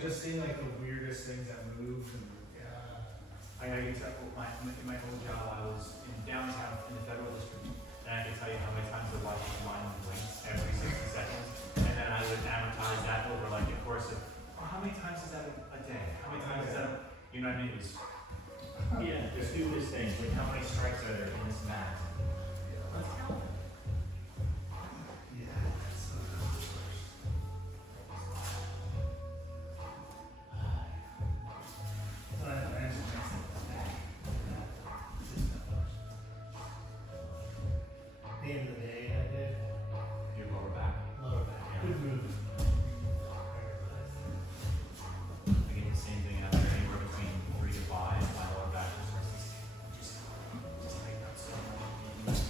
like just seeing like the weirdest things that move. And, I can tell in my old job, I was in downtown in the federal district, and I can tell you how many times I watched the line blinks every 60 seconds, and then I would amortize that over like the course of, how many times is that a day? How many times is that, you know what I mean? It was, yeah, the stupidest things, like how many strikes are there in this match? Let's count them. the end of the day, I did. Your lower back. Lower back. Yeah. Good move. I get the same thing after anywhere between 3 to 5. My lower back just tighten up so much.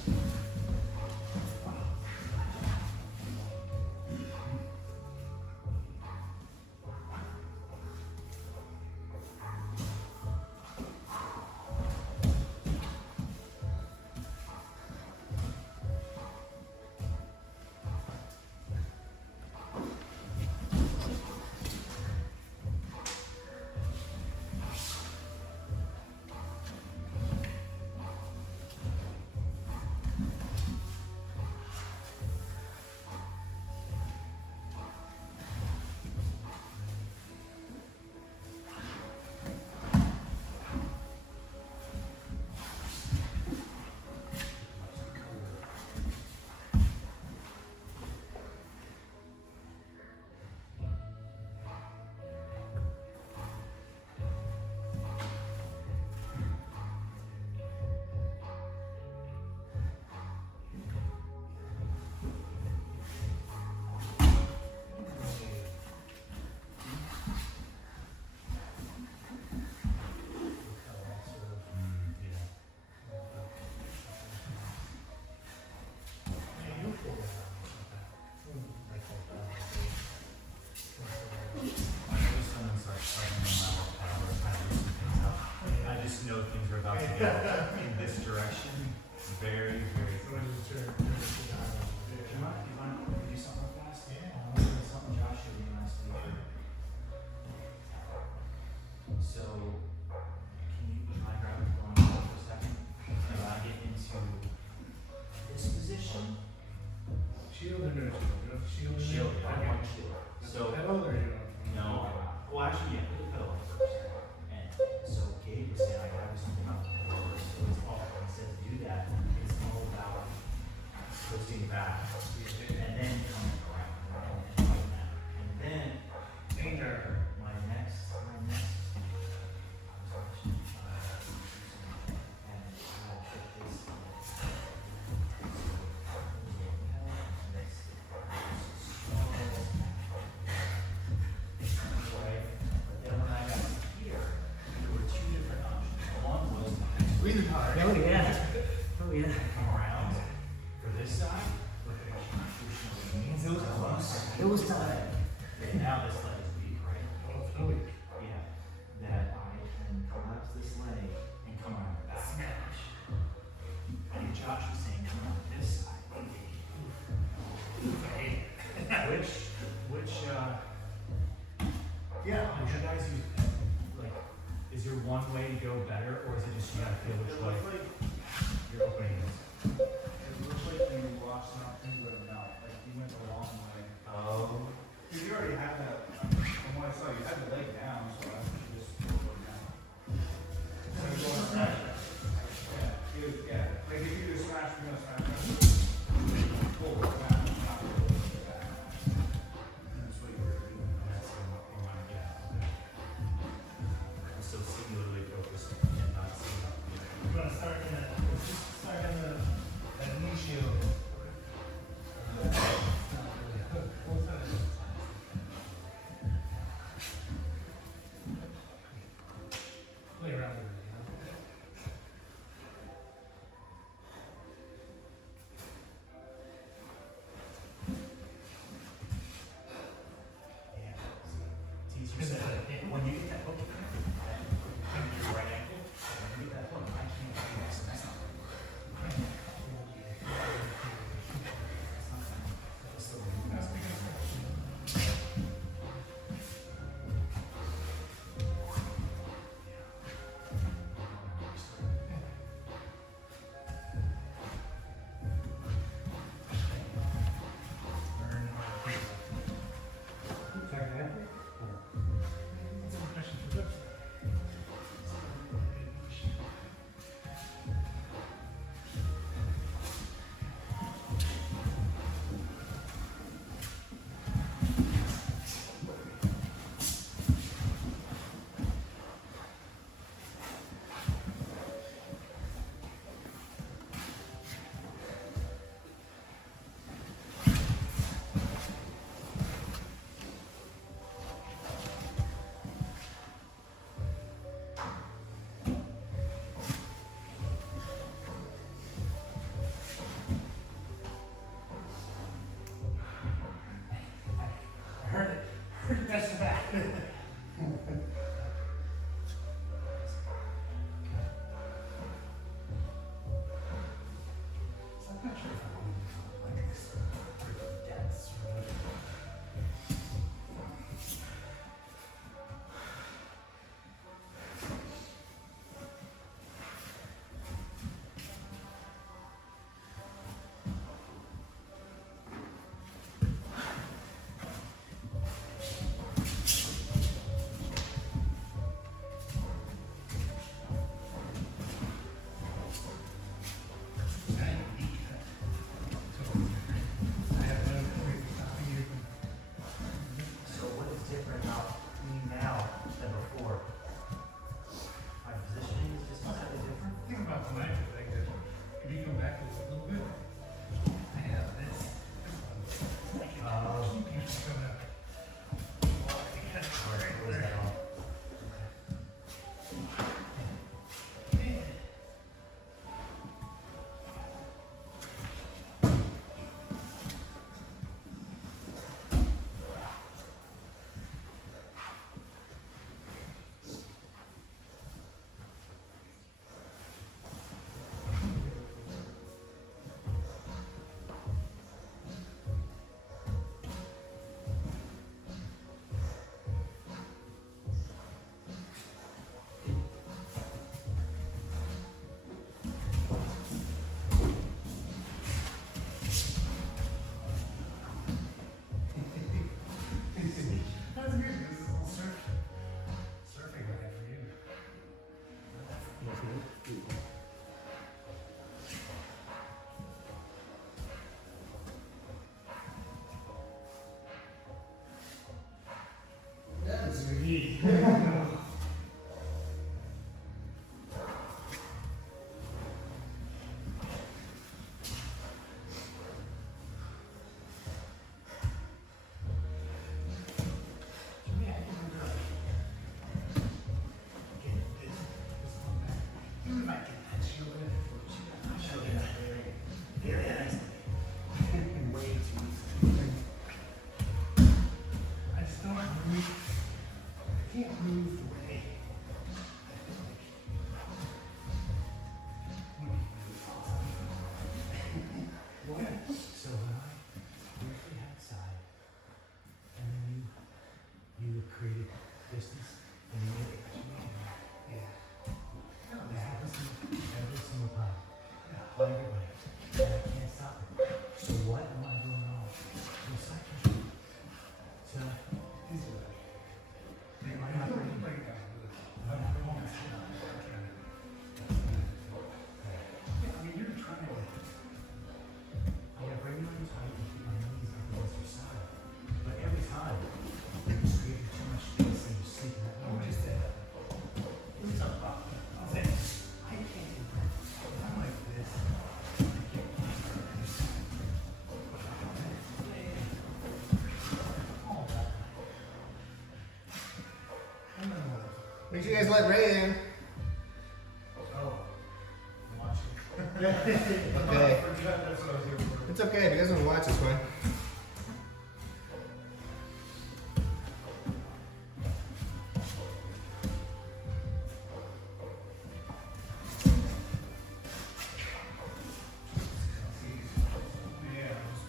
I just know things are about to go in this direction. Very, very. So I just turned You want to do something real fast? Yeah. I'm looking at something Josh showed me last week. So, can you mind grab it for a second? And when I get into this position, Shield or no shield? Shield. shield, I Okay. want shield. So, Pedal or you don't? no, well actually, yeah, put the pedal on first. And so Gabe was saying, I gotta do something about the pedal first. So it's all, when he says do that, it's all about twisting back. And then coming around, and like that. And then, Danger. my next, and I put this right, but then when I got here, there were 2 different options. One was Breathe hard. Oh yeah. Oh yeah. come around for this side, but it traditionally means It was close. It was time. and now this leg is weak, right? Oh, weak. Yeah, that I can collapse this leg and come around the back. Smash. And Josh was saying, come on this side. Which, Yeah. would you guys use, like, is there one way to go better, or is it just you gotta feel which way you're opening this? It looks like you lost something, but not. Like you went a long way. Oh. Because you already had that. From what I saw, you had the leg down, so I think you just pulled it down. So you're going smash. Yeah. Like if you do smash, you're gonna smash. Pull it down, not pull it back. And that's what you're doing. That's what we wanna get at, okay. I'm so singularly focused and not seeing up here. We're gonna start in that knee shield. So what am I doing wrong? Recycling. So, Hey, why not bring it down? I mean, you're trying to. I gotta bring my knees, I can keep my knees up against your side. But every time, you just create too much space and you're sleeping that way. Just that. What's up, Bob? I can't do that. I'm like this. I can't. All that. I don't know. Make sure you guys let Ray in. Oh. I'm watching. Okay. That's what I was here for. It's okay. If you guys want to watch, it's fine. Yeah, I'm just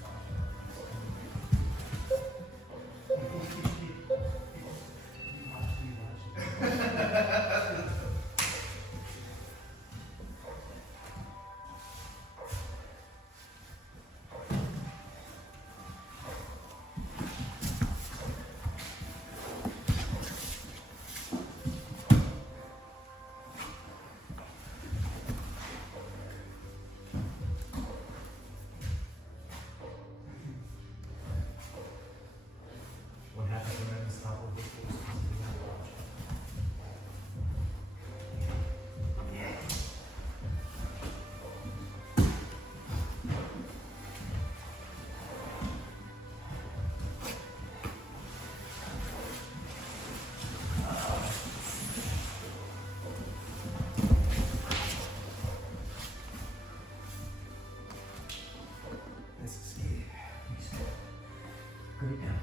What happens when I stop with this? This is scary. Great now.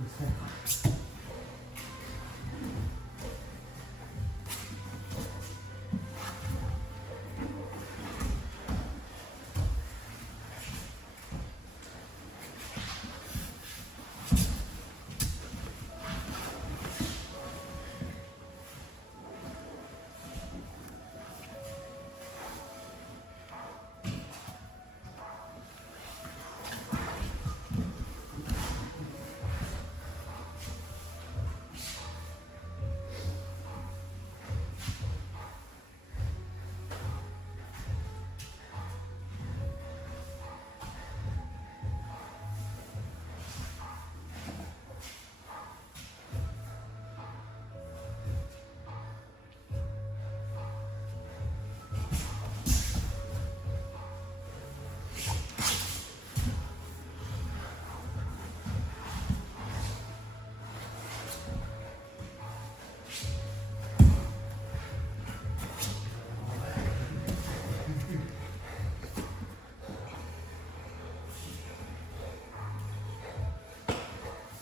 Looks like fun.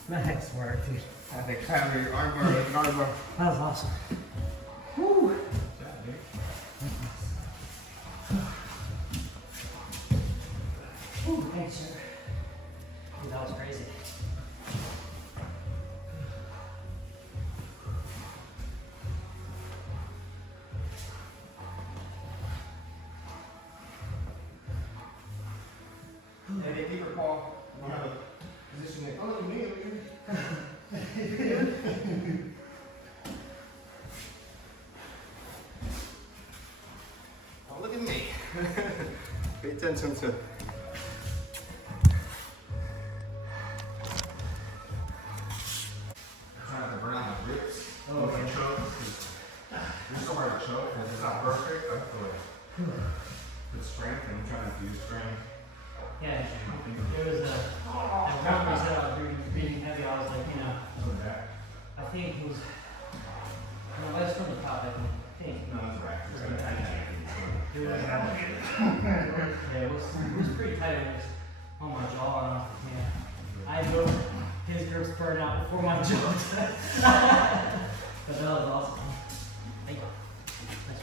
Nice work, dude. I think kind of your arm bar, like an arm bar. That was awesome. Woo! Woo, thanks, sir. Dude, that was crazy. Hey, they keep her Paul. You have a position there. Oh, look at me over here. Oh, look at me. Pay attention to. Trying to burn out my ribs. Oh, okay. Choke. You're so hard to choke, and it's not perfect. I feel like with strength, and I'm trying to use strength. Yeah, it was at round we said I was breathing heavy. I was like, you know, I think it was, no, that's from the top, I think. No, that's right. It was, yeah, it was pretty tight. It was on my jaw. And, yeah, I know his grips burned out before my jaw. But that was awesome. Thank you. Thanks, man.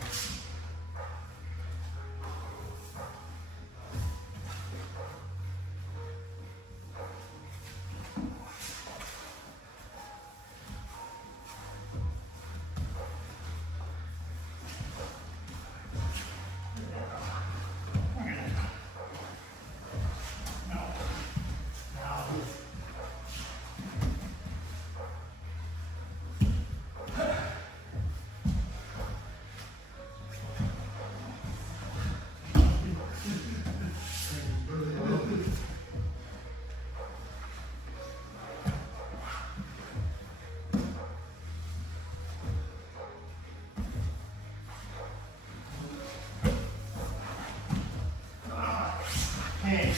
Hey.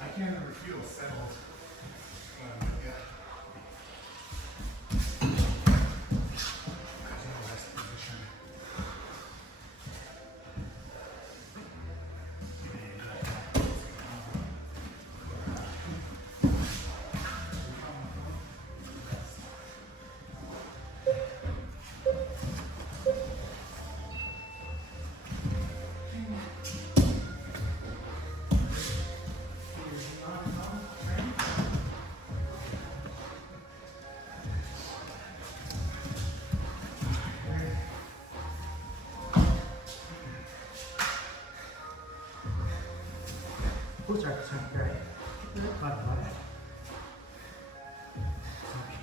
I can't ever feel settled. Yeah. Rest position. Oh, sorry, sorry. My bad. Sorry.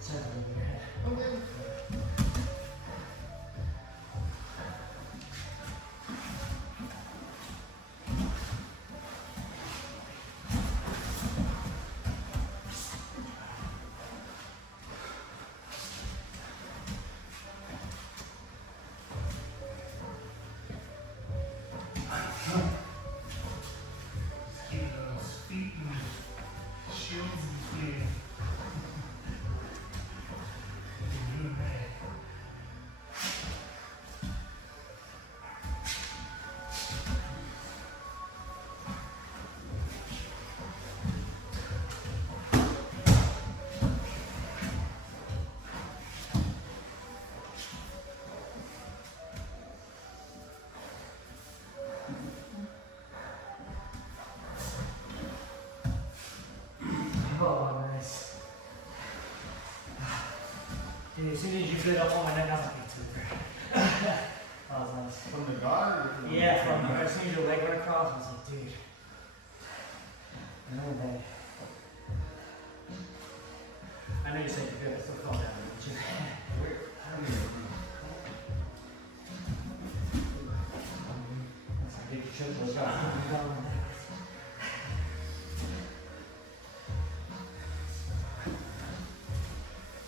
Sorry over your head. Just keep those feet and shields and feet. You're doing that. Oh, nice. Dude, as soon as you bit up on my neck, I was like, it's over. That was nice. From the guard or from the Yeah, from as soon as your leg went across, I was like, dude. No way. I know you said you're good, I still felt that one, didn't you? I don't even know. That's a big choke those guys.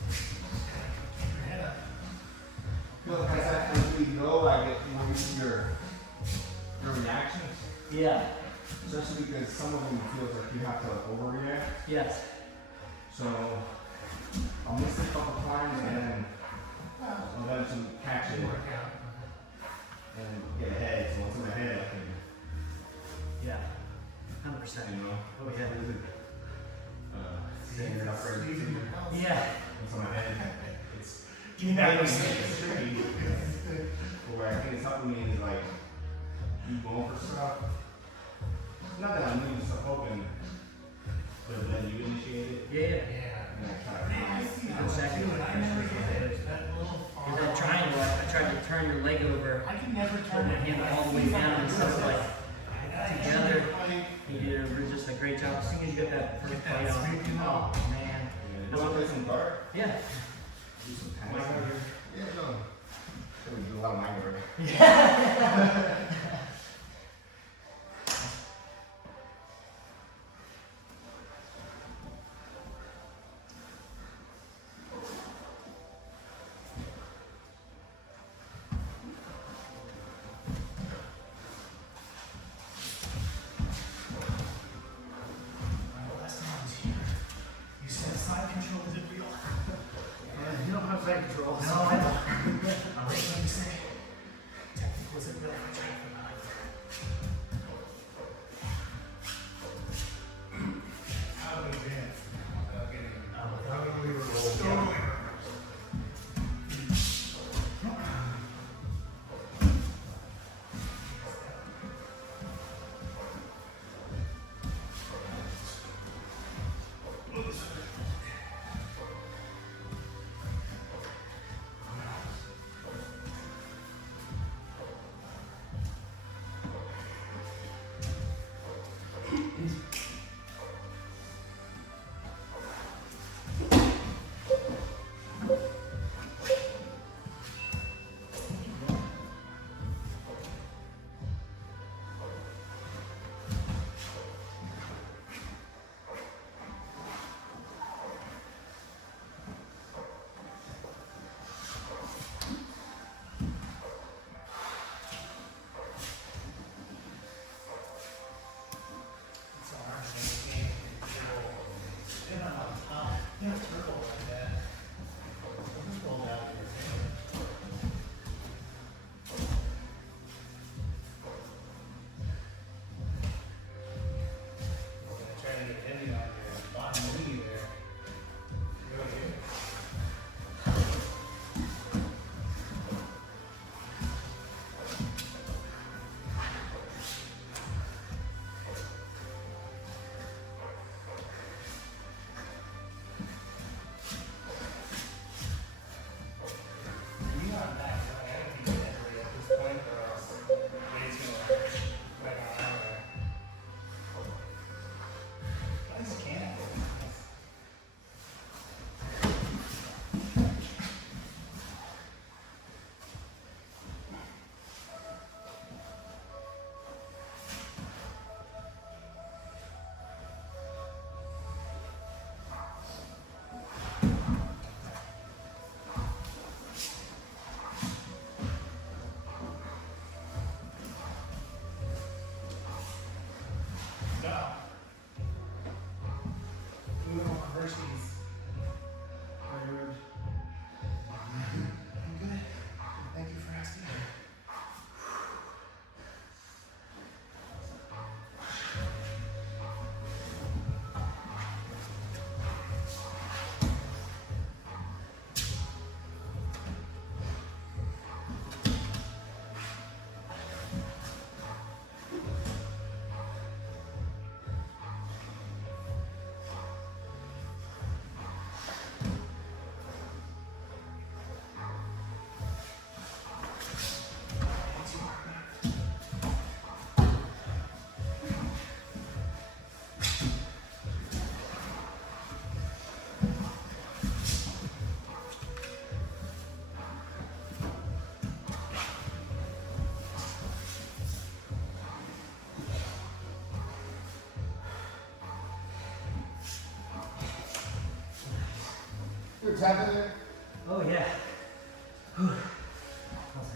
Your head up. I feel like as we go, I get more used to your reactions. Yeah, Especially because some of them feels like you have to overreact. yes. So I'll miss it a couple times and then I'll eventually catch it Workout. and get ahead. So once I'm ahead, I can, Yeah. 100%. you know, Oh, yeah. stand up right Leaving your house. Yeah. once I'm ahead. It's You never it's say. tricky. But where I think it's helping me is like you going for stuff. It's not that I'm doing stuff open, but then you initiate it Yeah, yeah. Yeah. and I try to Man, I find see it. how I do it. I never get it. That little Because that triangle, I tried to turn your leg over, I can never turn turn my my hand all the way down instead of like together. You did just a great job. As soon as you get that first Get that plate on, sweeping oh man. Yeah, you want to play some guard? Yeah. Do some Like pads. how you're Yeah, no. So we do a lot of mind work. glutes happen there? Oh yeah. Whew. That was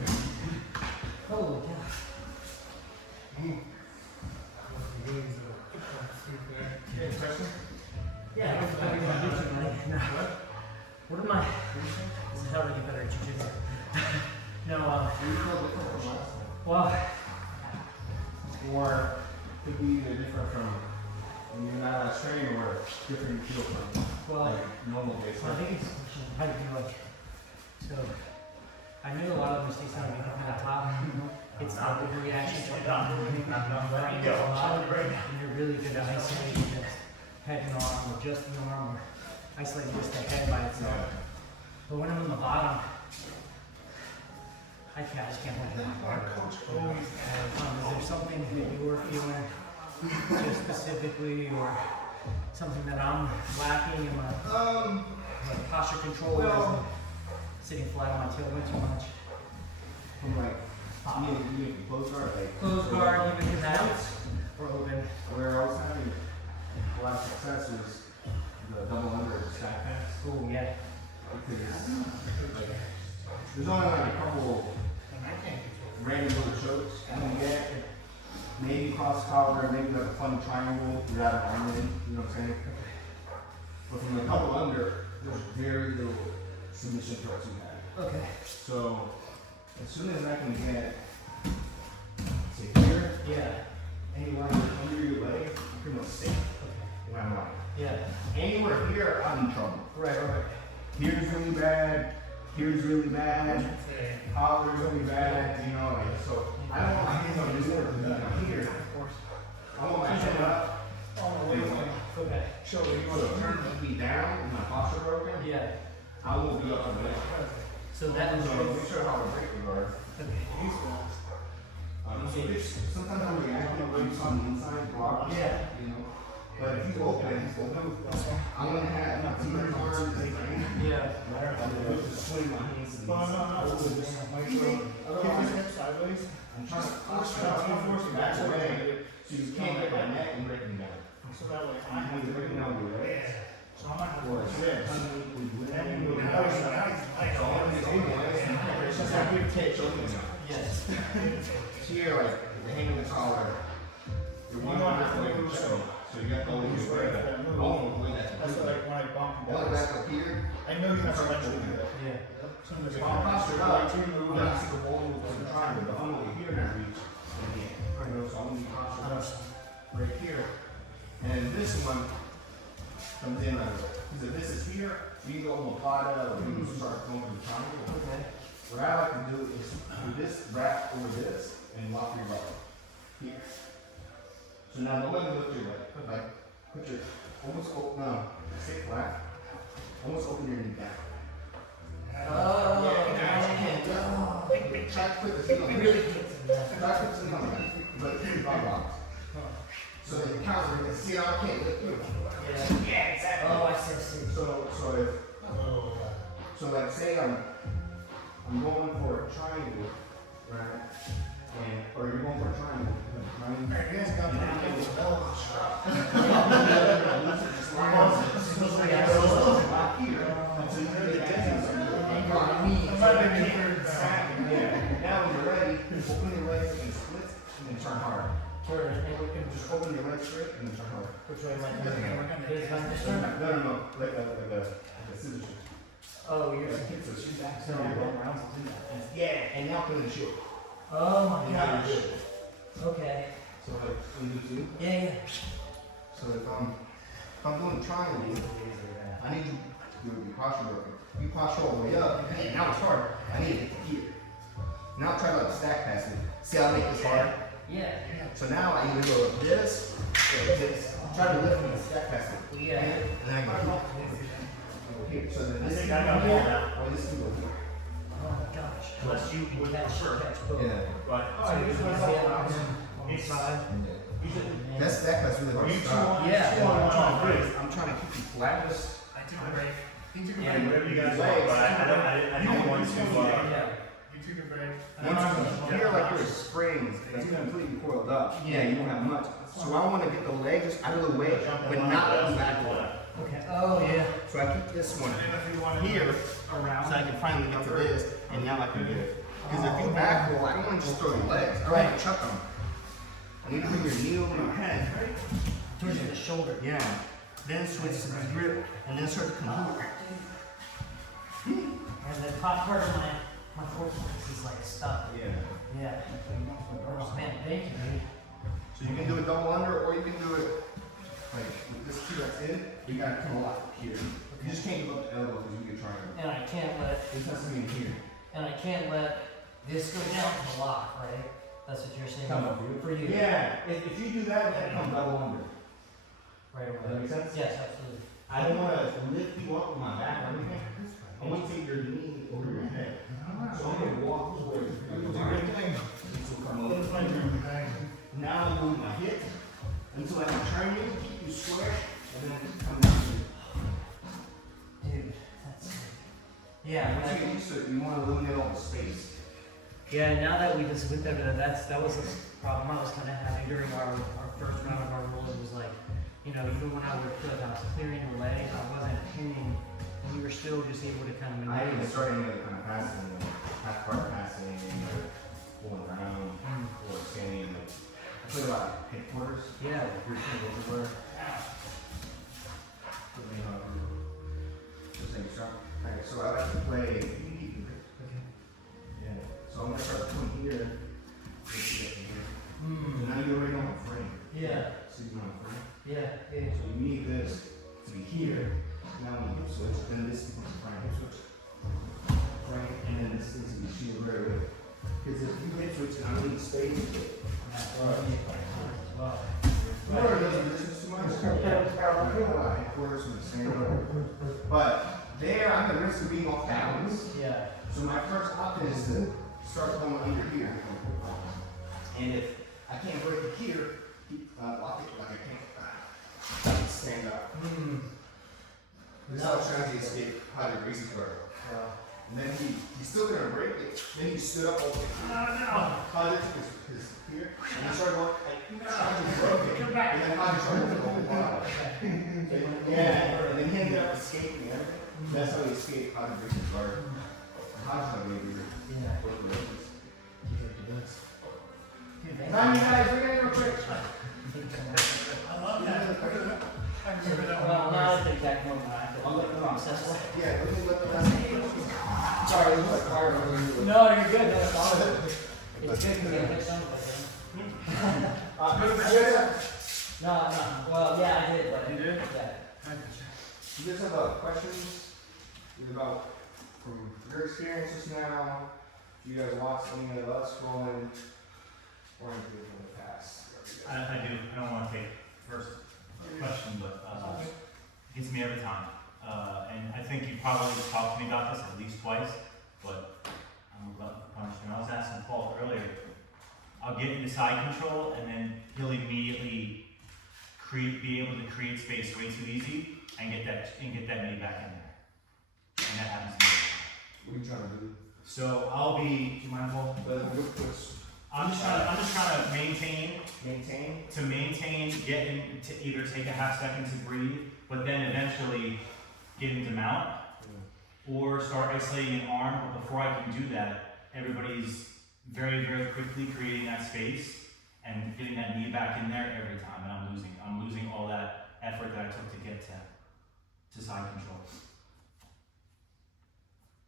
nice. Holy cow. Any question? Yeah, I was talking about jiu-jitsu, buddy. No. What am I? This is how to get better at jiu-jitsu. No, Do you feel different from last time? well, Or could be either different from when you're not as trained or different you feel from well, like normal days? so I think it's how to do like, so I knew a lot of mistakes on making from the top. It's not the reaction to letting go a lot, and you're really good at isolating just head and arm, or just the arm, or isolating just the head by itself. But when I'm on the bottom, I just can't hold it. Our coach always has. Is there something that you were feeling just specifically, or something that I'm lacking in my like posture control, or well- sitting flat on my tail way too much? From like, you close guard, like Closed guard, even if that's or open. where I was having a lot of success was the double under stack pass. Oh yeah. Because like, there's only like a couple random little chokes you can get. Maybe cross collar, maybe like a fun triangle without an arm in, you know what I'm saying? But from the double under, there's very little submission threats you have. Okay. So as soon as I can get to here, Yeah. anywhere under your leg, you're pretty much safe. Okay. In my mind. Yeah. Anywhere here, I'm in trouble. Right. Here's really bad. Here's really bad. Collar's really bad. You know, like, so I don't want my hands on this one here. I want my head up. Okay. So if you want to turn me down and my posture broken, Yeah. I won't be up on the leg. So that was So make sure how to break the guard. So this, sometimes I'm reacting to you on the inside block. Yeah. You know. But if you open, I'm gonna have my team arms and Yeah. I'm just swing my hands to the Sideways. I'm trying to force you back away so you can't get my neck and break me down. So that way I'm either breaking down your legs So I'm not or gonna. it's this. So Now he's nice. all of these movements, it's just like you can't choke me now. Yes. Here, like, the hang of the collar, you're one arm away from choke. So you got to always get rid of that. Oh, wait, That's like when I bump you One down. back up here. I know you have to eventually do that. Yeah. If I'm postured up, I'm gonna see the wall move from the triangle, but I'm over here now reach again. You know, so I'm gonna be postured up right here. And this one comes in like, because if this is here, we can go omoplata, or we can start going to the triangle. Okay. What I like to do is do this, wrap over this, and lock your butt here. So now the way you lift your leg, put your, almost open, stay flat, almost open your knee back. Oh. Try to put the heel on. Really? Try to put the heel on, but keep your box. So that you counter it, see how I can't lift you. Yeah. Exactly. Oh, I see. So like say I'm going for a triangle, right? And, or you're going for a triangle, right? You guys got Now when you're ready, open your legs and split and then turn hard. Just open your legs straight and then turn hard. Which way am I going? No, like a scissors. Oh, you're. So shoot back, so you're going around. Yeah, and now put in the shield. Oh my And now gosh. you're good. Okay. So like, we do two. Yeah. So if I'm doing a triangle, I need you to do your posture broken. You posture all the way up. Hey, now it's hard. I need it here. Now try to like stack past it. See how I make this hard? Yeah. So now I either go like this or like this. Try to lift and stack past it. Yeah. And I go here. So then this think can I got go more here, now. or this can go here. Oh my gosh. Unless you can catch both. But So you can see it on the side. That stack pass really hard to stop. Yeah. I'm trying to keep you flat. I took a break. He took a Yeah, break. whatever you guys want, but I didn't want to. Yeah. He took a break. Once you feel like you're a spring that's completely coiled up, yeah, you don't have much. So I want to get the leg just out of the way, but not let you back away. Okay. Oh yeah. So I keep this one And then if you want here, around. so I can finally get to this, and now I can get it. Because if you back roll, I don't want to just throw your legs. I want to chuck them. I need to bring your knee over your head. Towards the shoulder. Yeah. Then switch to the grip, and then start to come over. And the top part of my forearms is like stuck. Yeah. Yeah. Oh man, thank you, dude. So you can do a double under, or you can do it like with this two that's in. You gotta come a lot here. You just can't go up the elbow because you get triangle. And I can't let This has to be in here. this go down to the lock, right? That's what you're saying. Come up here. For you. Yeah. If you do that, that comes double under. Right away. Does that make sense? Yes, absolutely. I don't want to lift you up with my back or anything. I want to take your knee over your head. So I'm gonna walk this way. This will come over. Now I'm moving my hip until I can turn you, keep you square, and then come down to you. Dude, that's yeah. Once you get used to it, you want to eliminate all the space. Yeah, now that we just went over that was a problem I was kind of having during our first round of our rules. It was like, you know, even when I would feel like I was clearing the leg, I wasn't pinning, and we were still just able to kind of I didn't maneuver. start any other kind of passing, half part passing, or going around, or standing. I played a lot of headquarters. Yeah. Like routine everywhere. Alright, so I like to play. Yeah. So I'm gonna start putting here. And now you already know my frame. Yeah. So you know my frame. Yeah. So you need this to be here. Now when you hip switch, then this becomes a frame hip switch. Frame, and then this needs to be shielded right away. Because if you hip switch and I leave space, Wow. you already doesn't resist too much. I feel like headquarters from the same road. But there, I'm at risk of being off balance. Yeah. So my first option is to start going under here. And if I can't break it here, lock it like I can't stand up. This is how Shanti escaped how to greasy curl. And then he's still gonna break it. Then he stood up all the way. How took his here, and he started going, Shanti broke it. And then Haji started to go wild. Yeah, and then he ended up escaping everything. That's how he escaped how to greasy curl. Haji's not really good. Now you guys, we're gonna go quick. I love that. I remember that Well, one. now I think that moment I I'll let them off. successful. Yeah, let me let them. Sorry, it was like hard over here. No, you're good. No, it's all good. It's good because I picked some of it. No. Well, yeah, I did, but You did? Yeah. You guys have questions about from your experiences now? Do you guys watch any of us going or anything in the past? I do. I don't want to take first question, but it gets me every time. And I think you probably talked to me about this at least twice, but I'm a glutton for punishment. I was asking Paul earlier. I'll get into side control, and then he'll immediately be able to create space way too easy and get that knee back in there. And that happens to me. What are you trying to do? So I'll be. Do you mind, Paul? I'm just trying to maintain, get him to either take a half second to breathe, but then eventually get him to mount, or start isolating an arm. But before I can do that, everybody's very, very quickly creating that space and getting that knee back in there every time, and I'm losing all that effort that I took to get to side control.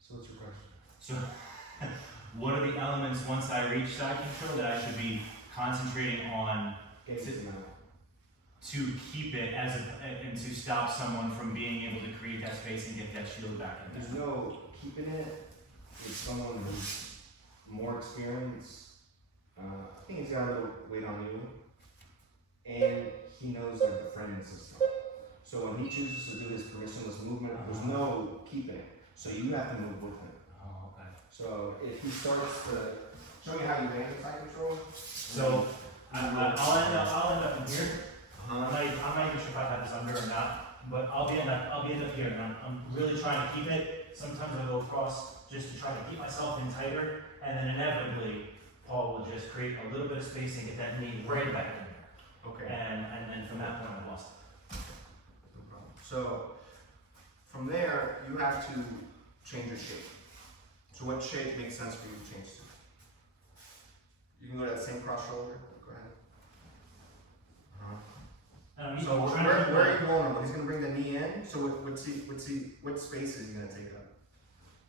So what's your question? So, what are the elements once I reach side control that I should be concentrating on to keep it and to stop someone from being able to create that space and get that shield back in There's there? no keeping it. It's someone who's more experienced. I think he's got a little weight on you, and he knows the defending system. So when he chooses to do his permissionless movement, there's no keeping it. So you have to move with him. Oh, okay. So if he starts to show me how you manage side control. So I'll end up in here. I'm not even sure if I have this under or not, but I'll be end up here, and I'm really trying to keep it. Sometimes I go across just to try to keep myself in tighter, and then inevitably Paul will just create a little bit of space and get that knee right back in there. Okay. And then from that point I lost it. No problem. So from there, you have to change your shape. So what shape makes sense for you to change to? You can go to that same cross shoulder. Go ahead. So where are you vulnerable? He's gonna bring the knee in. So what space is he gonna take up?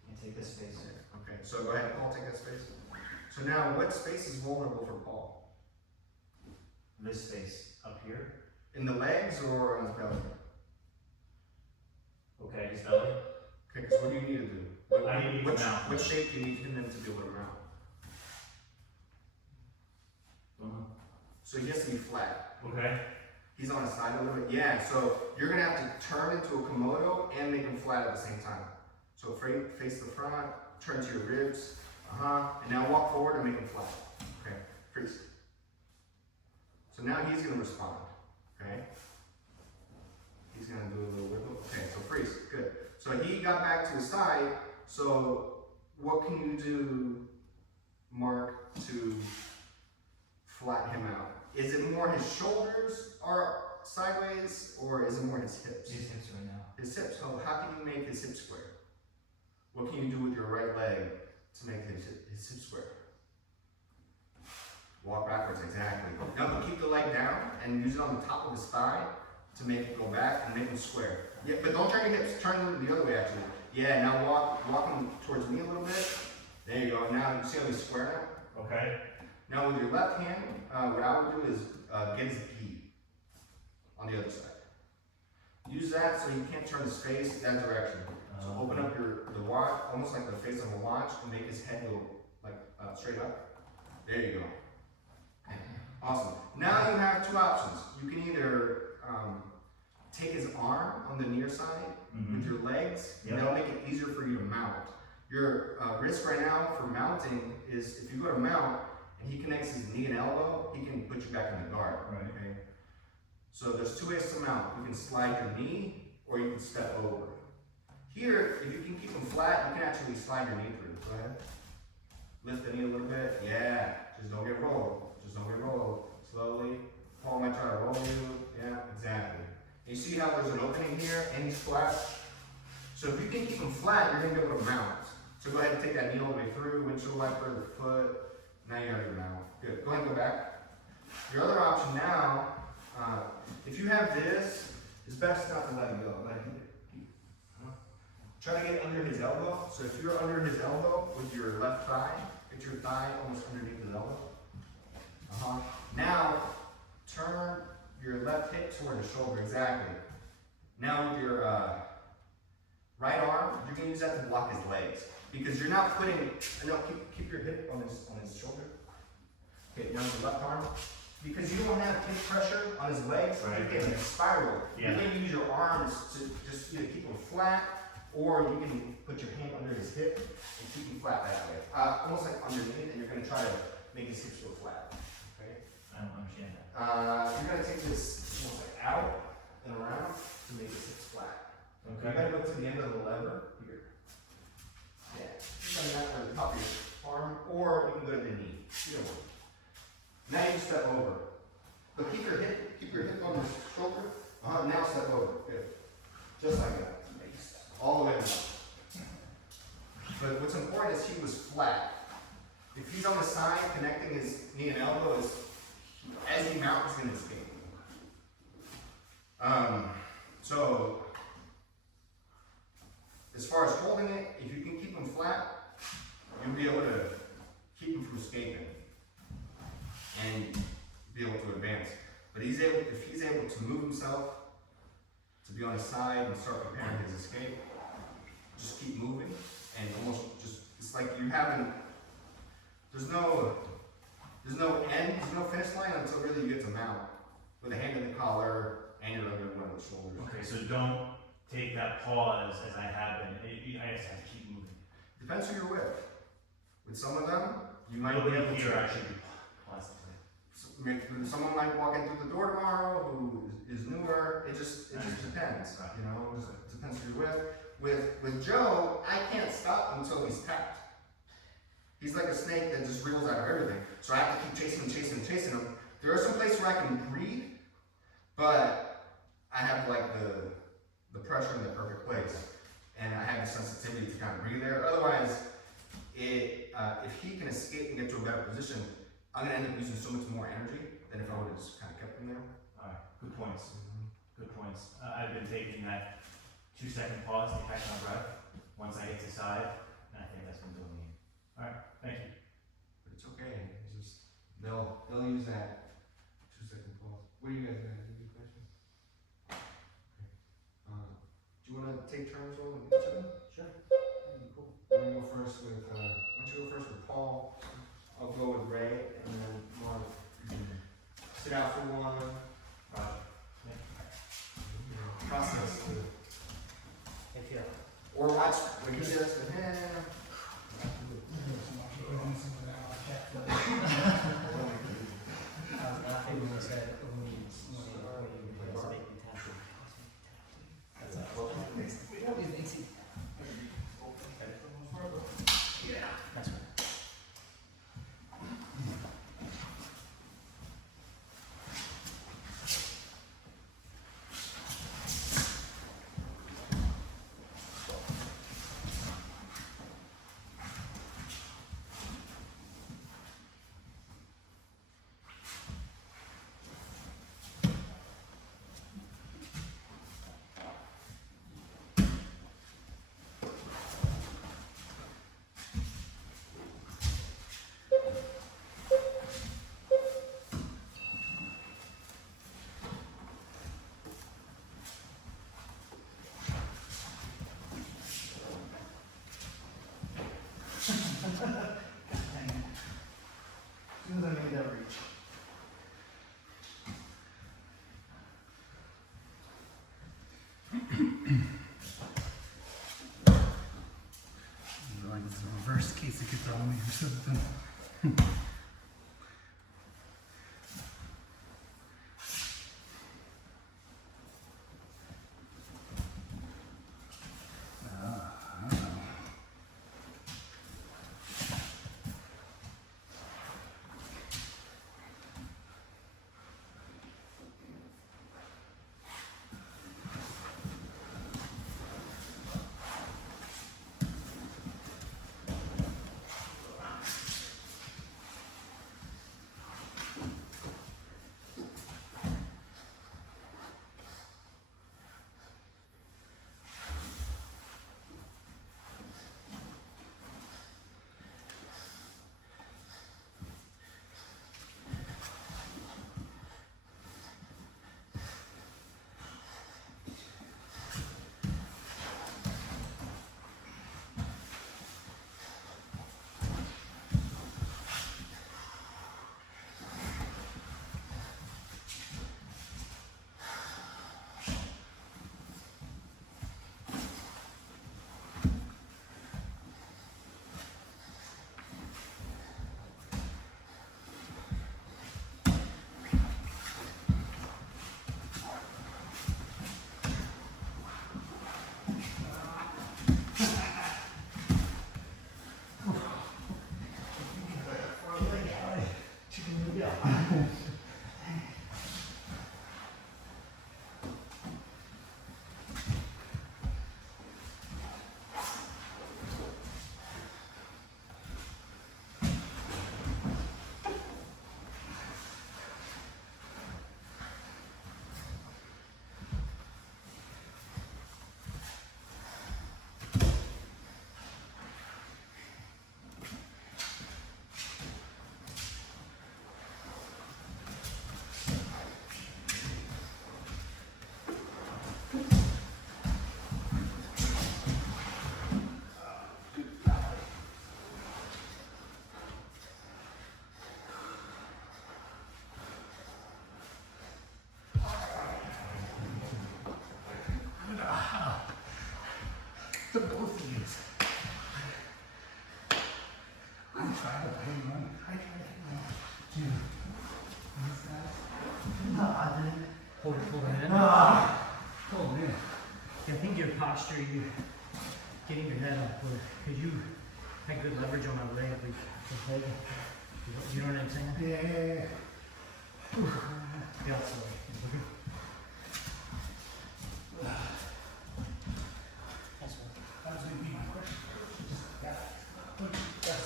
You take this space. Okay. So go ahead, Paul. Take that space. So now, what space is vulnerable for Paul? This space up here. In the legs or on his belly? Okay, his belly. Okay. Because what do you need to do? I need to mount. What shape do you need him to be able to mount? So he has to be flat. Okay. He's on his side a little bit. Yeah, so you're gonna have to turn into a Komodo and make him flat at the same time. So face the front, turn to your ribs. And now walk forward and make him flat. Okay, freeze. So now he's gonna respond. Okay. He's gonna do a little wiggle. Okay, so freeze. Good. So he got back to his side. So what can you do, Mark, to flatten him out? Is it more his shoulders are sideways, or is it more his hips? His hips right now. His hips. So how can you make his hips square? What can you do with your right leg to make his hips square? Walk backwards, exactly. Now but keep the leg down and use it on the top of his thigh to make it go back and make him square. Yeah, but don't turn your hips. Turn them the other way, actually. Yeah. Now walk him towards me a little bit. There you go. Now you see how he's square now. Okay. Now with your left hand, what I would do is get his gi on the other side. Use that so you can't turn his face that direction. So open up the watch, almost like the face of a watch, and make his head go like straight up. There you go. Awesome. Now you have two options. You can either take his arm on the near side with your legs, and that'll make it easier for you to mount. Your risk right now for mounting is if you go to mount, and he connects his knee and elbow, he can put you back in the guard. Right. Okay. So there's two ways to mount. You can slide your knee, or you can step over. Here, if you can keep him flat, you can actually slide your knee through. Go ahead. Lift the knee a little bit. Yeah. Just don't get rolled. Just don't get rolled. Slowly. Paul might try to roll you. Yeah, exactly. And you see how there's an opening here, and he's flat. So if you can keep him flat, you're gonna be able to mount. So go ahead and take that knee all the way through, windshield wiper, the foot. Now you're already mount. Good. Go ahead and go back. Your other option now, if you have this, it's best not to let it go. Let it try to get under his elbow. So if you're under his elbow with your left thigh, get your thigh almost underneath his elbow. Now turn your left hip toward the shoulder. Exactly. Now with your right arm, you're gonna use that to block his legs because you're not putting. No, keep your hip on his shoulder. Okay, now with the left arm. Because you don't have hip pressure on his legs, you're getting a spiral. Yeah. You're going to use your arms to just either keep him flat, or you can put your hand under his hip and keep him flat that way. Almost like underneath, and you're going to try to make his hips go flat. Okay? I don't understand that. You're going to take this almost like out and around to make his hips flat. Okay. You got to go to the end of the lever here. Yeah. You're going to the top of your arm, or you can go to the knee. Either one. Now you step over. But keep your hip on the shoulder. Now step over. Good. Just like that. All the way down. But what's important is he was flat. If he's on the side, connecting his knee and elbow, as he mounts, he's going to escape. So, as far as holding it, if you can keep him flat, you'll be able to keep him from escaping and be able to advance. But if he's able to move himself, to be on his side and start preparing his escape, just keep moving and almost just, it's like you haven't, there's no end, there's no finish line until really you get to mount with a hand in the collar and your other one on the shoulders. Okay, so don't take that pause as I have been. I just have to keep moving. Depends who you're with. With some of them, you might be Nobody able here to actually constantly. Someone might walk in through the door tomorrow who is newer. It just depends. You know, it just depends who you're with. With Joe, I can't stop until he's tapped. He's like a snake that just wriggles out of everything. So I have to keep chasing him. There are some places where I can breathe, but I have like the I'm gonna end up using so much more energy than if I would have just kind of kept them there. Alright, good points. Good points. I've been taking that 2-second pause to catch my breath once I get to side, and I think that's been doing me. Alright, thank you. But it's okay. It's just they'll use that 2-second pause. What do you guys got? Any questions? Okay. Do you want to take turns rolling with each other? Sure. Cool. I'm gonna go first with. Why don't you go first with Paul? I'll go with Ray, and then Mark. Sit out for one. Process. If you Or watch when he does the hand. I was laughing when you said when you guys make me tap. That's That's right. As soon as I made that reach. Like it's a reverse case it could throw me or something. The both of these. I tried to pay money. I tried to do these guys. No, I didn't. Hold it in. Oh man. I think your posture, you getting your head up, because you had good leverage on my leg. You know what I'm saying? Yeah. Yeah, that's right. That's right. That was gonna be my question. Just got it. That's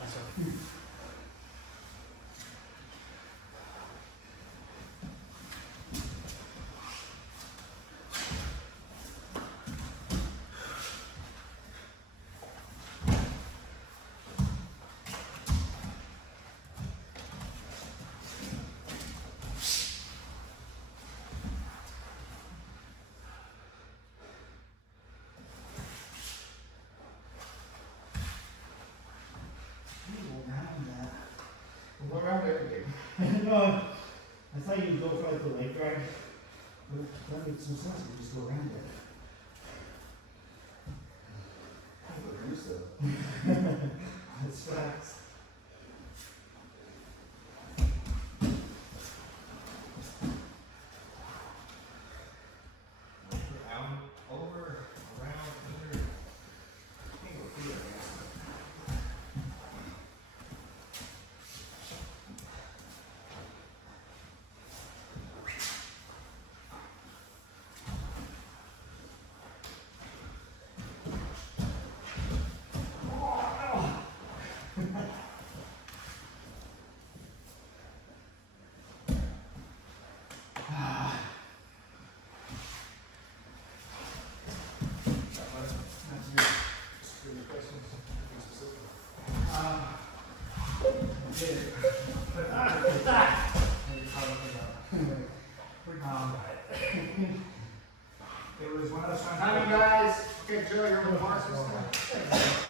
That's right. I thought you'd go for like the lake drive. But that makes some sense. You just go around it. That's facts. Down, over, around, under. Can't go through it, I guess. It was one of those times. Hi, you guys. Okay, Joe, you're on the water system.